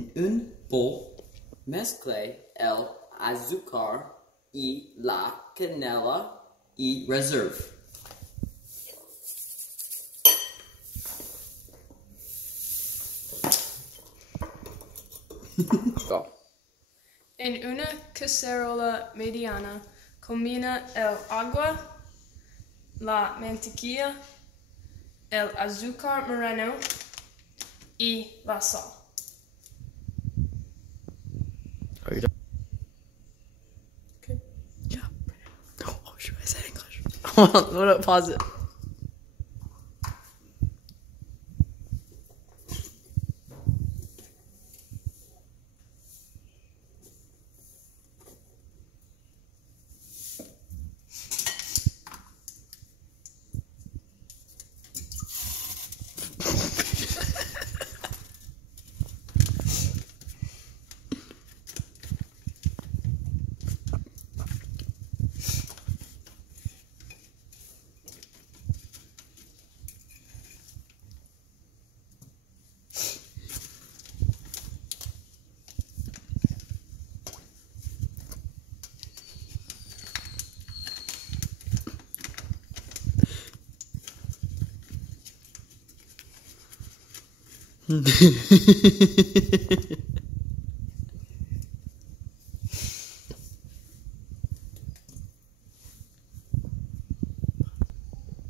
Un bol, mezcle el azúcar y la canela y reserve. Go. En una cacerola mediana, combina el agua, la mantequilla, el azúcar moreno y la sal. Are you done? Okay. Yeah. Oh, should I say English? Hold up, pause it.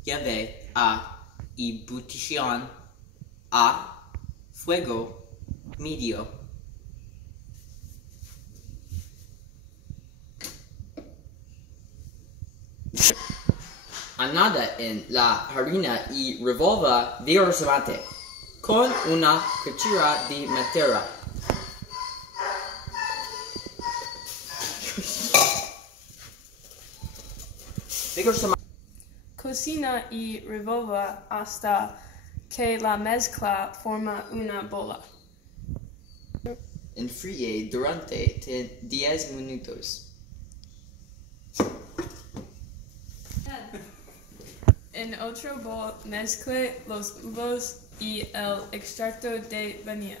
Lleve a ebullición a fuego medio. Añada en la harina y revolva vigorosamente con una cuchara de madera. Vigorosamente. Cocina y revolva hasta que la mezcla forma una bola. Enfríe durante 10 minutos. En otro bol, mezcle los huevos y el extracto de vainilla.